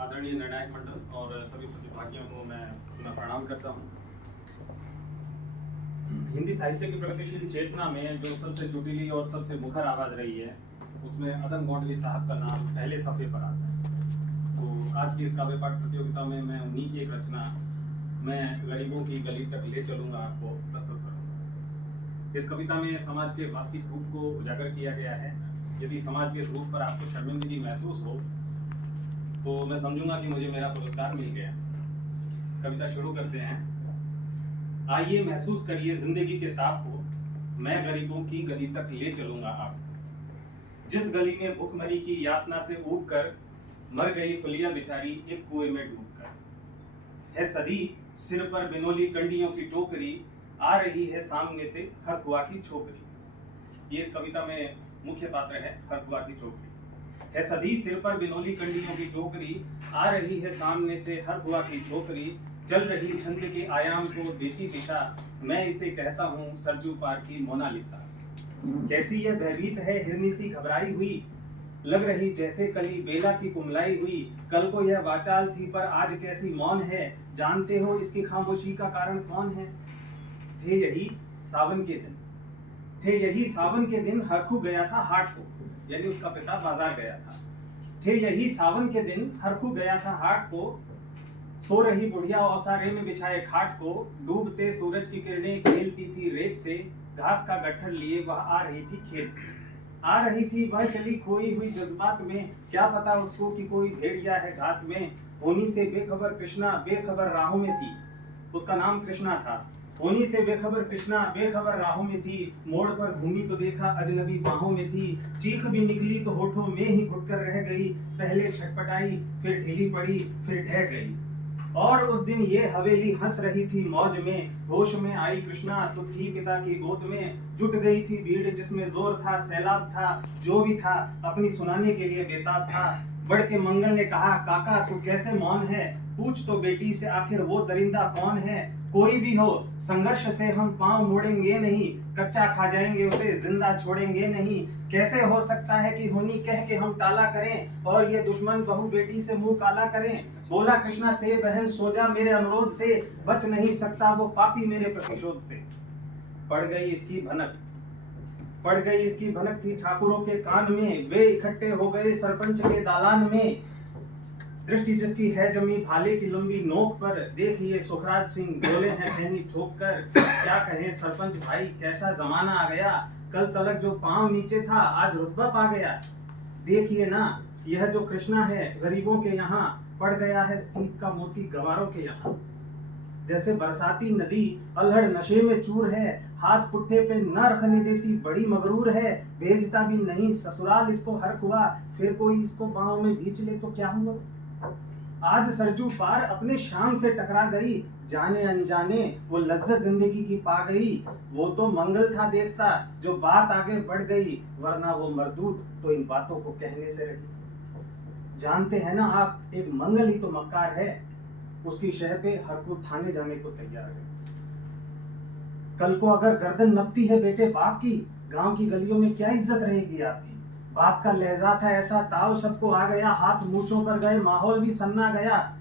आदरणीय निर्णायक मंडल और सभी प्रतिभागियों को मैं पुनः प्रणाम करता हूँ। हिंदी साहित्य की प्रगतिशील चेतना में जो सबसे चुटीली और सबसे मुखर आवाज़ रही है, उसमें अदन गोंडवी साहब का नाम पहले सफ़े पर आता है। तो आज की इस काव्य पाठ प्रतियोगिता में मैं उन्हीं की एक रचना मैं गरीबों की गली तक ले चलूँगा आपको प्रस्तुत करूँगा। इस कविता में समाज के वास्तविक रूप को उजागर किया गया है। यदि समाज के रूप पर आपको शर्मिंदगी महसूस हो तो मैं समझूंगा कि मुझे मेरा पुरस्कार मिल गया। कविता शुरू करते हैं। आइए महसूस करिए जिंदगी के ताप को, मैं गरीबों की गली तक ले चलूंगा आपको। जिस गली में भूखमरी की यातना से ऊब कर मर गई फुलिया बेचारी एक कुएं में डूब कर। है सदी सिर पर बिनोली कंडियों की टोकरी, आ रही है सामने से हरकुआ की छोकरी। ये इस कविता में मुख्य पात्र है हरकुआ की छोकरी। है सदी सिर पर बिनोली कंडियों की टोकरी, आ रही है सामने से हरकुआ की छोकरी। चल रही छंद के आयाम को देती दिशा, मैं इसे कहता हूँ सरजू पार की मोनालिसा। कैसी यह भयभीत है हिरनी सी घबराई हुई, लग रही जैसे कली बेला की कुमलाई हुई। कल को यह वाचाल थी पर आज कैसी मौन है, जानते हो इसकी खामोशी का कारण कौन है। थे यही सावन के दिन हरखू गया था हाट को, यानी उसका पिता बाजार गया था। थे यही सावन के दिन हरखू गया था हाट को, सो रही बुढ़िया औसारे में बिछाए खाट को। डूबते सूरज की किरणें खेलती थी रेत से, घास का गट्ठर लिए वह आ रही थी खेत से। आ रही थी वह चली खोई हुई जज्बात में, क्या पता उसको कि कोई भेड़िया है घात में। होनी से बेखबर कृष्णा बेखबर राहों में थी, उसका नाम कृष्णा था। होनी से बेखबर कृष्णा बेखबर राहों में थी, मोड़ पर घूमी तो देखा अजनबी बाहों में थी। चीख भी निकली तो होठों में ही घुटकर रह गई, पहले छटपटाई फिर ढीली पड़ी फिर ढह गई। और उस दिन ये हवेली हंस रही थी मौज में, होश में आई कृष्णा तो थी पिता की गोद में। जुट गई थी भीड़ जिसमें जोर था सैलाब था, जो भी था अपनी सुनाने के लिए बेताब था। बढ़ के मंगल ने कहा काका तू कैसे मौन है, पूछ तो बेटी से आखिर वो दरिंदा कौन है। कोई भी हो संघर्ष से हम पांव मोड़ेंगे नहीं, कच्चा खा जाएंगे उसे जिंदा छोड़ेंगे नहीं। कैसे हो सकता है कि होनी कह के हम टाला करें, और ये दुश्मन बहू बेटी से मुंह काला करें। बोला कृष्णा से बहन सो जा मेरे अनुरोध से, बच नहीं सकता वो पापी मेरे प्रतिशोध से। पड़ गई इसकी भनक थी ठाकुरों के कान में, वे इकट्ठे हो गए सरपंच के दालान में। दृष्टि जिसकी है जमी भाले की लंबी नोक पर, देखिए सुखराज सिंह बोले हैं खैनी ठोक कर। क्या कहें सरपंच भाई कैसा जमाना आ गया, कल तलक जो पांव नीचे था आज रुतबा पा गया। देखिए ना यह जो कृष्णा है गरीबों के यहाँ, पड़ गया है सीप का मोती गवारों के यहाँ। जैसे बरसाती नदी अल्हड़ नशे में चूर है, हाथ पुट्ठे पे न रखने देती बड़ी मगरूर है। भेजता भी नहीं ससुराल इसको हरखुआ, फिर कोई इसको पांव में भींच ले तो क्या हुआ। आज सरजू पार अपने शाम से टकरा गई, जाने अनजाने वो लज्जत जिंदगी की पा गई। वो तो मंगल था देखता जो बात आगे बढ़ गई, वरना वो मरदूत तो इन बातों को कहने से रही। जानते हैं ना आप एक मंगल ही तो मक्कार है, उसकी शह पे हरकू थाने जाने को तैयार है। कल को अगर गर्दन नपती है बेटे बाप की, गांव की गलियों में क्या इज्जत रहेगी आपकी। बात का लहजा था ऐसा ताव सबको आ गया, हाथ मूंछों पर गए माहौल भी सन्ना गया।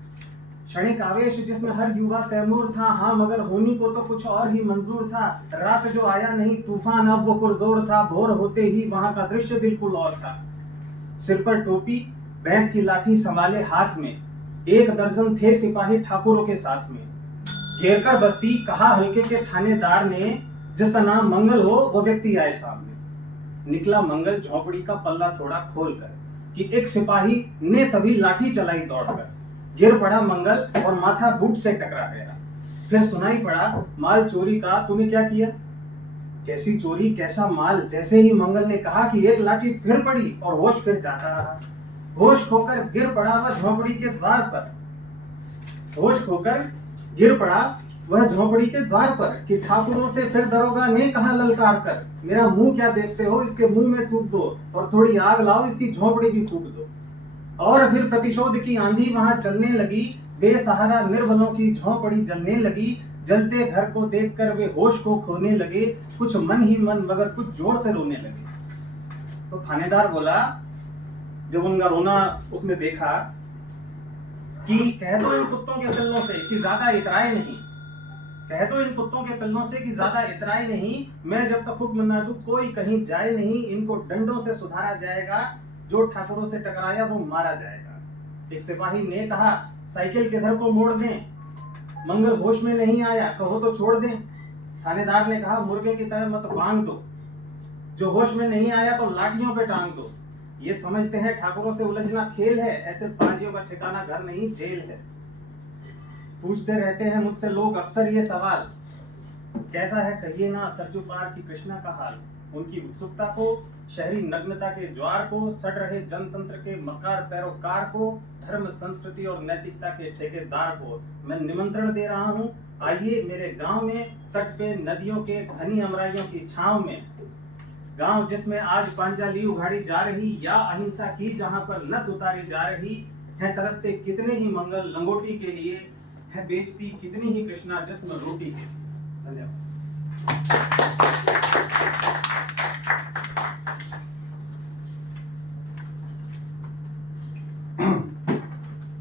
क्षणिक आवेश जिसमें हर युवा तैमूर था, हाँ मगर होनी को तो कुछ और ही मंजूर था। रात जो आया नहीं तूफान अब वो पुरजोर था, भोर होते ही वहां का दृश्य बिल्कुल और था। सिर पर टोपी बैंत की लाठी संभाले हाथ में, 1 दर्जन थे सिपाही ठाकुरों के साथ में। घेरकर बस्ती कहा हल्के के थानेदार ने, जिसका नाम मंगल हो वो व्यक्ति आए सामने। निकला मंगल झोपड़ी का पल्ला थोड़ा खोलकर, कि एक सिपाही ने तभी लाठी चलाई दौड़कर। गिर पड़ा मंगल और माथा बूट से टकरा गया। फिर सुनाई पड़ा माल चोरी का तूने क्या किया। कैसी चोरी कैसा माल, जैसे ही मंगल ने कहा कि एक लाठी फिर पड़ी और होश फिर जाता रहा। होश खोकर गिर पड़ा वह झोपड़ी के द्वार पर, होश खोकर गिर पड़ा वह झोपड़ी के द्वार पर, कि ठाकुरों से फिर दरोगा ने कहा ललकार कर, मेरा मुंह क्या देखते हो इसके मुंह में थूक दो, और थोड़ी आग लाओ इसकी झोपड़ी भी फूक दो। और फिर प्रतिशोध की आंधी वहां चलने लगी, बेसहारा निर्बलों की झोपड़ी जलने लगी। जलते घर को देखकर वे होश को खोने लगे, कुछ मन ही मन मगर कुछ जोर से रोने लगे। तो थानेदार बोला, जब उनका रोना उसने देखा कि कह दो इन कुत्तों के पिल्लों से कि ज्यादा इतराए नहीं, कह दो इन कुत्तों के पिल्लों से कि ज्यादा इतराए नहीं, मैं जब तक हुक्म ना दूं कोई कहीं जाए नहीं, इनको डंडों से सुधारा जाएगा, जो ठाकुरों से टकराया वो मारा जाएगा। एक सिपाही ने कहा साइकिल किधर को मोड़ दें, मंगल होश में नहीं आया, कहो तो छोड़ दें। थानेदार ने कहा मुर्गे की तरह मत बांध दो, जो होश में नहीं आया तो लाठियों पे टांग दो। ये समझते हैं ठाकुरों से उलझना खेल है, ऐसे पांजियों का ठिकाना घर नहीं जेल है। पूछते रहते हैं मुझसे लोग अक्सर ये सवाल, कैसा है कहिए ना सरजू पार की कृष्णा का हाल। उनकी उत्सुकता को, शहरी नग्नता के ज्वार को, सड़ रहे जनतंत्र के मकार पैरोकार को, धर्म संस्कृति और नैतिकता के ठेकेदार को मैं निमंत्रण दे रहा हूँ, आइए मेरे गांव में, तट पे नदियों के घनी अमराइयों की छांव में। गांव जिसमें आज पांचाली उघाड़ी जा रही, या अहिंसा की जहां पर नथ उतारी जा रही है, तरसते कितने ही मंगल लंगोटी के लिए, है बेचती कितनी ही कृष्णा जिस्म रोटी के। धन्यवाद।